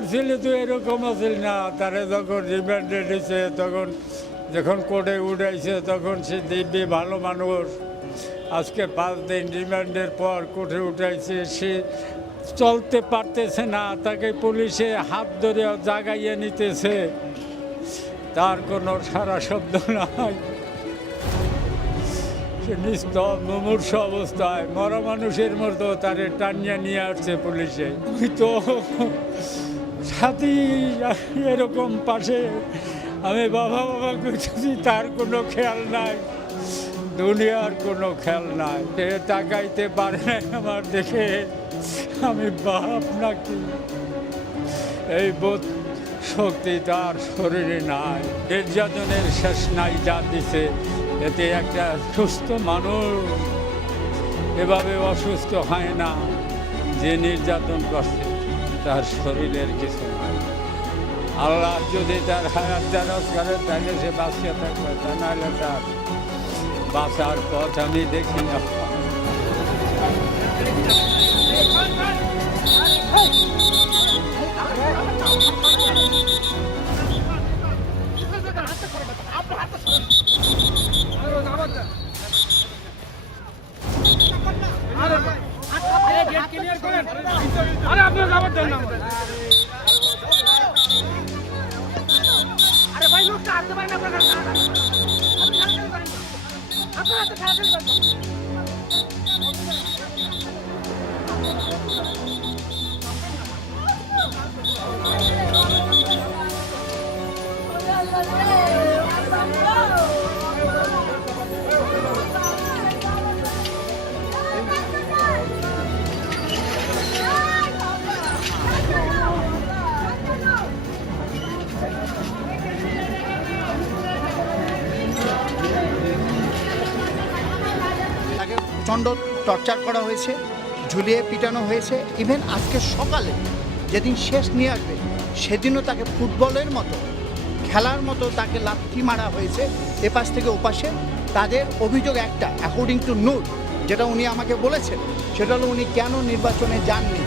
আমার ছেলে তো এরকম আছিল না, তারা যখন রিমান্ডে নিছে তখন যখন কোর্টে উঠাইছে তখন সে দিব্যি ভালো মানুষ। আজকে 5 দিন রিমান্ডের পর কোর্টে উঠাইছে, সে চলতে পারতেছে না, তাকে পুলিশে হাত ধরে জাগাইয়ে নিতেছে, তার কোনো সারা শব্দ নাই। সে নিস্তব মুমূর্ষু অবস্থায় মরা মানুষের মতো তারে টানিয়ে নিয়ে আসছে পুলিশে। আমি তো সাথী এরকম পাশে আমি বাবা বাবা করতেছি, তার কোনো খেয়াল নাই, দুনিয়ার কোনো খেয়াল নাই। সে তাকাইতে পারে না আমার দেখে আমি বাপ নাকি, এই বোধ শক্তি তার শরীরে নাই। নির্যাতনের শেষ নাই যা দিছে, এতে একটা সুস্থ মানুষ এভাবে অসুস্থ হয় না। যে নির্যাতন করছে তার শরীরের কিছু নাই। আল্লাহ যদি তার হায়াত দারাজ করে তাহলে সে বাঁচিয়ে থাকবে, তা নাহলে তার বাঁচার পথ আমি দেখি না। আরে আপনি যাবার দেন না। আরে ভাই লোকটা আসতে পারেন আপনারা, আপনারা তো খেলা করেন। তাকে প্রচণ্ড টর্চার করা হয়েছে, ঝুলিয়ে পিটানো হয়েছে। ইভেন আজকে সকালে যেদিন শেষ নিয়ে আসবে সেদিনও তাকে ফুটবলের মতো খেলার মতো তাকে লাথি মারা হয়েছে এপাশ থেকে ওপাশে। তাদের অভিযোগ একটা, অ্যাকর্ডিং টু নূর, যেটা উনি আমাকে বলেছেন, সেটা হলো উনি কেন নির্বাচনে যাননি।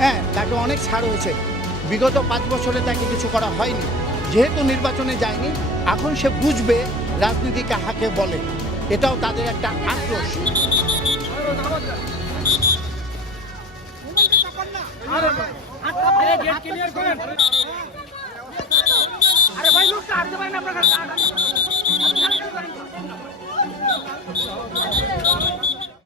হ্যাঁ, তাকে অনেক ছাড় হয়েছে, বিগত 5 বছরে তাকে কিছু করা হয়নি। যেহেতু নির্বাচনে যায়নি, এখন সে বুঝবে রাজনীতি কাহাকে বলে। এটাও তাদের একটা আক্রোশ। আরে ভাই লোকটা আসতে পারেন আপনারা।